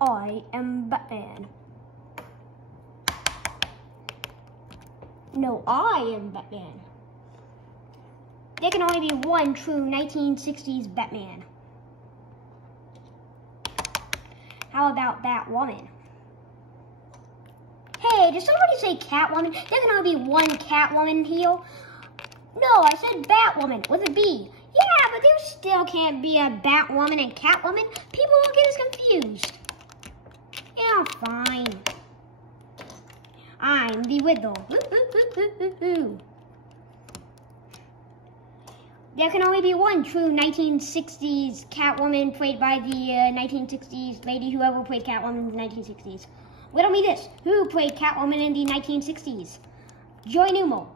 I am Batman. No, I am Batman. There can only be one true 1960s Batman. How about Batwoman? Hey, did somebody say Catwoman? There can only be one Catwoman here. No, I said Batwoman with a B. Yeah, but there still can't be a Batwoman and Catwoman. People will get us confused. Yeah, fine. I'm the Riddler. There can only be one true 1960s Catwoman played by the 1960s lady whoever played Catwoman in the 1960s. Riddle me this. Who played Catwoman in the 1960s? Joy Newmo.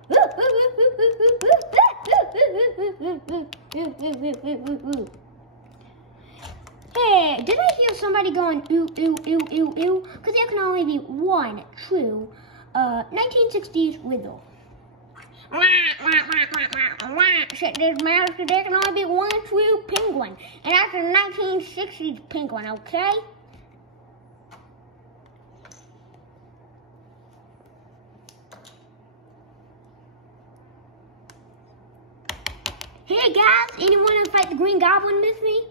Hey, did I hear somebody going ooh, ooh, ooh, ooh, ooh? Because there can only be one true 1960s Riddle. Shut this mouth, because there can only be one true penguin. And that's the 1960s penguin, okay? Hey guys, anyone want to fight the Green Goblin with me?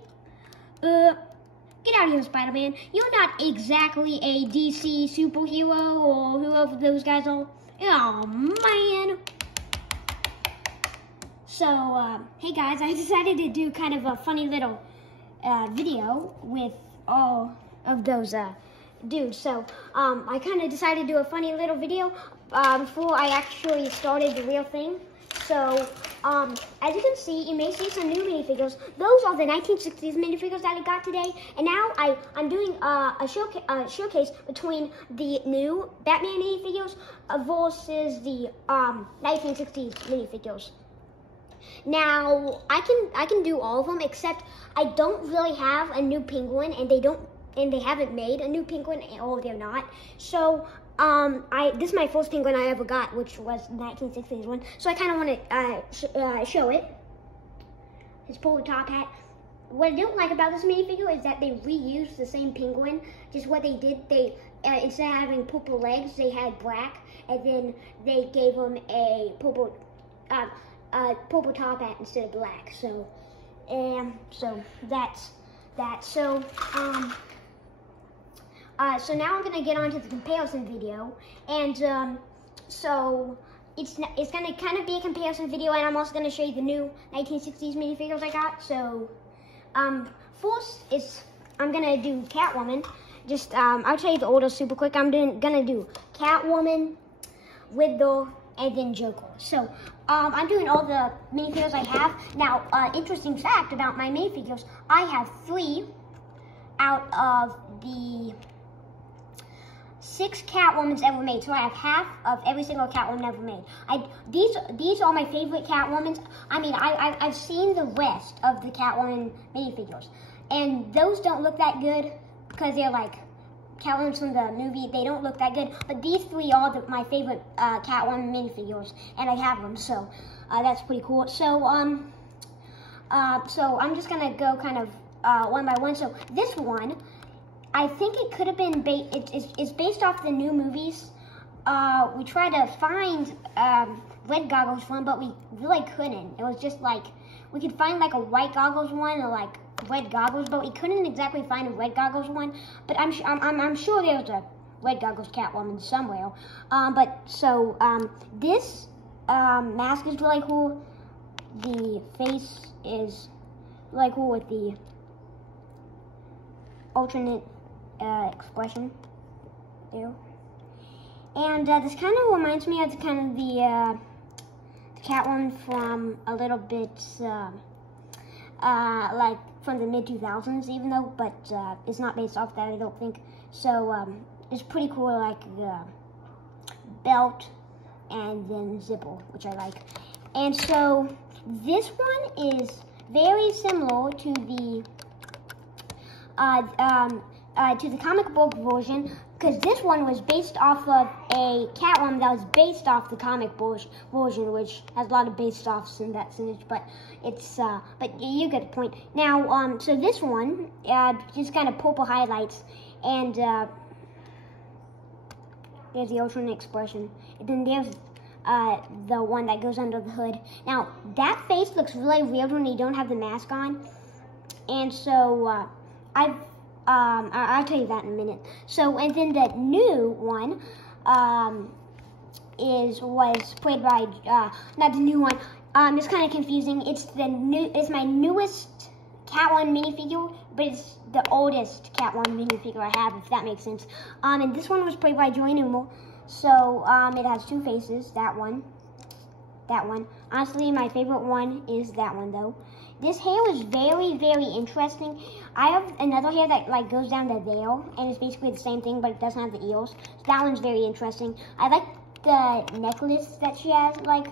Get out of here, Spiderman. You're not exactly a DC superhero or whoever those guys are. Oh, man. So, hey guys, I decided to do kind of a funny little video with all of those dudes. So, I kind of decided to do a funny little video before I actually started the real thing. So, as you can see, you may see some new minifigures. Those are the 1960s minifigures that I got today. And now I'm doing a showcase between the new Batman minifigures versus the 1960s minifigures. Now, I can do all of them, except I don't really have a new penguin, and they haven't made a new penguin, or they're not. So, this is my first penguin I ever got, which was the 1960s one. So I kind of want to show it. His polo top hat. What I don't like about this minifigure is that they reused the same penguin. Just what they did, they instead of having purple legs, they had black, and then they gave him a purple top hat instead of black. So, so that's that. So, so now I'm gonna get on to the comparison video, and so it's gonna kind of be a comparison video, and I'm also gonna show you the new 1960s minifigures I got. So, first I'm gonna do Catwoman. Just I'll tell you the order super quick. I'm gonna do Catwoman, Riddler, and then Joker. So, I'm doing all the minifigures I have. Now, interesting fact about my minifigures, I have 3 out of the 6 Catwomans ever made. So I have half of every single Catwoman ever made. These are my favorite Catwomans. I mean, I've seen the rest of the Catwoman minifigures, and those don't look that good because they're like Catwoman from the movie. They don't look that good, but these 3 are my favorite Catwoman minifigures, and I have them. So that's pretty cool. So so I'm just gonna go kind of one by one. So this one, I think it could have been it's based off the new movies. We tried to find red goggles one, but we really couldn't. It was just like we could find like a white goggles one or like red goggles, but we couldn't exactly find a red goggles one. But I'm sure there's a red goggles Catwoman somewhere. But so this mask is really cool. The face is really cool with the alternate expression there. And this kind of reminds me of the Catwoman from a little bit like from the mid-2000s, even though, but it's not based off that, I don't think. So it's pretty cool, like the belt and then zipper, which I like. And so this one is very similar to the comic book version, because this one was based off of a Catwoman that was based off the comic book version, which has a lot of based offs in that sense, but it's, but you get the point. Now, so this one, just kind of purple highlights, And there's the alternate expression. And then there's the one that goes under the hood. Now, that face looks really weird when you don't have the mask on. And so, I'll tell you that in a minute. So, and then the new one, was played by, not the new one, it's kind of confusing. It's my newest Catwoman minifigure, but it's the oldest Catwoman minifigure I have, if that makes sense. And this one was played by Joy Newell. So, it has two faces, that one. Honestly, my favorite one is that one, though. This hair is very, very interesting. I have another hair that, like, goes down to there, and it's basically the same thing, but it doesn't have the ears. So that one's very interesting. I like the necklace that she has, like,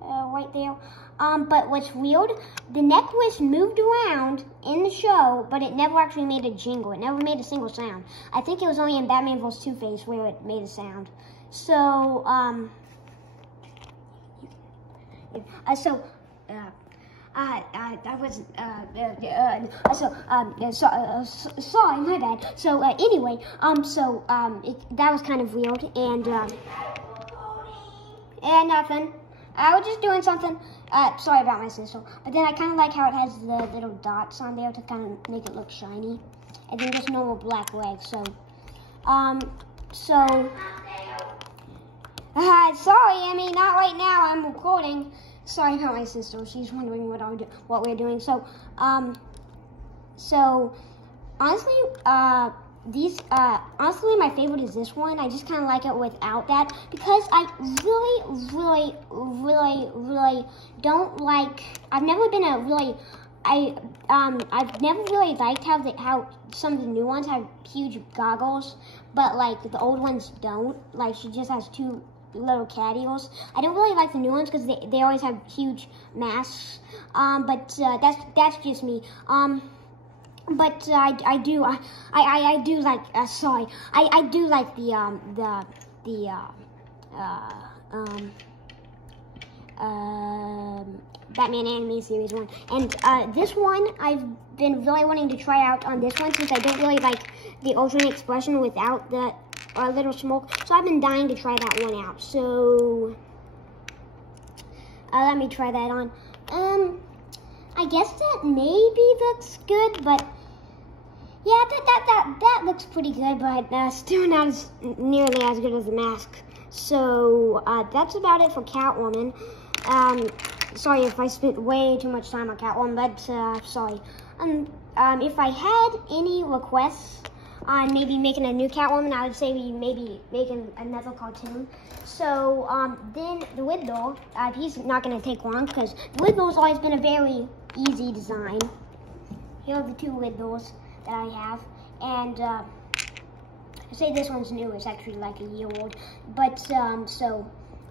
right there. But what's weird, the necklace moved around in the show, but it never actually made a jingle. It never made a single sound. I think it was only in Batman vs. Two-Face where it made a sound. So, sorry, my bad. So, anyway, that was kind of weird, and nothing. I was just doing something. Sorry about my sister. But then I kind of like how it has the little dots on there to kind of make it look shiny. And then just normal black legs. So, sorry, I mean, not right now. I'm recording. Sorry about my sister. She's wondering what we're doing. So, honestly, honestly, my favorite is this one. I just kind of like it without that because I really don't like. I've never been a really. I've never really liked how some of the new ones have huge goggles, but like the old ones don't. Like she just has two little cat ears. I don't really like the new ones because they always have huge masks. But that's just me. But I do like I do like the Batman anime series one, and this one I've been really wanting to try out on this one since I don't really like the alternate expression without the little smoke, so I've been dying to try that one out. So let me try that on. I guess that maybe looks good, but yeah, that looks pretty good, but still not nearly as good as the mask. So that's about it for Catwoman. Sorry if I spent way too much time on Catwoman, but sorry. If I had any requests on maybe making a new Catwoman, I would say we maybe making another cartoon. So then the Riddler, he's not going to take long because the Riddler's always been a very easy design. Here are the two Riddlers that I have, and I say this one's new. It's actually like a year old, but so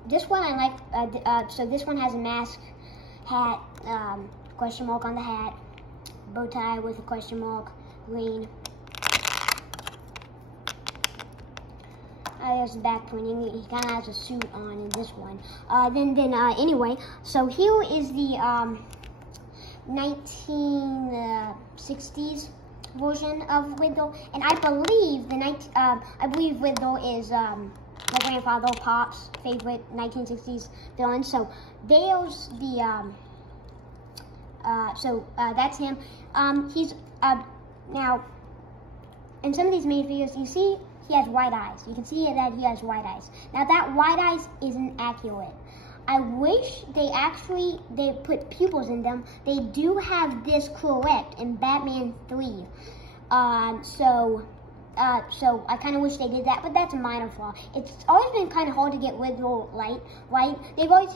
this one I like. So this one has a mask, hat, question mark on the hat, bow tie with a question mark, green. There's the back pointing. He kind of has a suit on in this one. Anyway, so here is the 1960s version of Riddler, and I believe Riddler is my grandfather Pop's favorite 1960s villain. So there's the that's him. He's now in some of these minifigures you see he has white eyes. You can see that he has white eyes. Now that white eyes isn't accurate. I wish they put pupils in them. They do have this correct in Batman 3. So I kind of wish they did that, but that's a minor flaw. It's always been kind of hard to get Riddler right.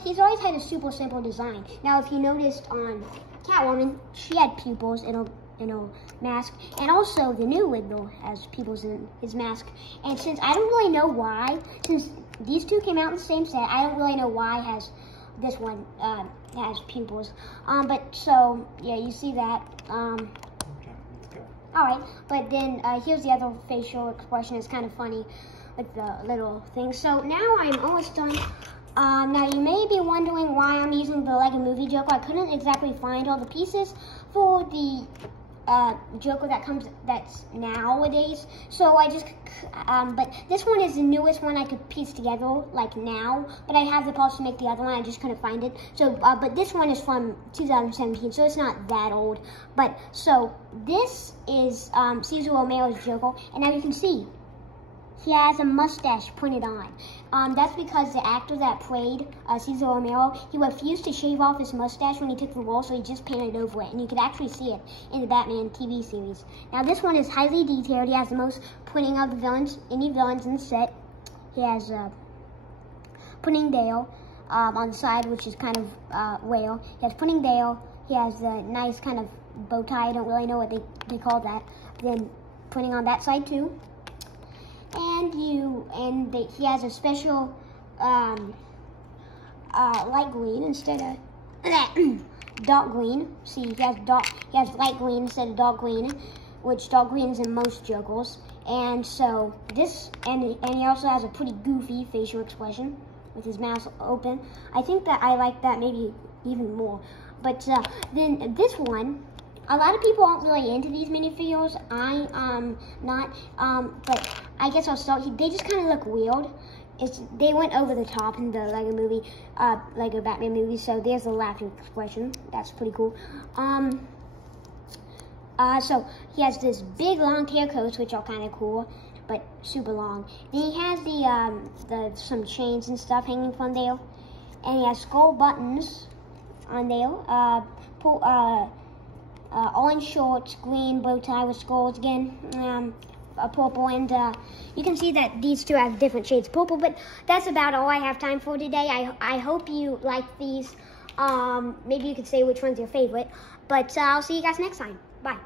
He's always had a super simple design. Now, if you noticed on Catwoman, she had pupils in her mask, and also the new Riddler has pupils in his mask. And since I don't really know why, since these two came out in the same set, I don't really know why this one has pupils. But so yeah, you see that. Alright, but then here's the other facial expression. It's kind of funny with the little thing. So now I'm almost done. Now you may be wondering why I'm using the Lego Movie Joker. I couldn't exactly find all the pieces for the Joker that's nowadays. So I just, but this one is the newest one I could piece together like now. But I have the parts to make the other one. I just couldn't find it. So, but this one is from 2017, so it's not that old. But so this is Cesar Romero's Joker, and as you can see, he has a mustache printed on. That's because the actor that played Cesar Romero, he refused to shave off his mustache when he took the role, so he just painted over it. And you could actually see it in the Batman TV series. Now this one is highly detailed. He has the most printing of the villains, any villains in the set. He has Printing Dale on the side, which is kind of whale. He has Printing Dale. He has the nice kind of bow tie. I don't really know what they call that. Then printing on that side too. And he has a special light green instead of dark green. See, he has light green instead of dark green, which dark green is in most Jokers. And so this, and he also has a pretty goofy facial expression with his mouth open. I think that I like that maybe even more. But then this one, a lot of people aren't really into these minifigures. I not. But I guess I'll start. They just kind of look weird. They went over the top in the Lego movie, Lego Batman movie. So there's the laughing expression. That's pretty cool. So he has this big long hair coats, which are kind of cool, but super long. Then he has some chains and stuff hanging from there, and he has skull buttons on there. Orange shorts, green bow tie with skulls again, purple, and you can see that these two have different shades of purple, but that's about all I have time for today. I hope you like these. Maybe you could say which one's your favorite, but I'll see you guys next time. Bye.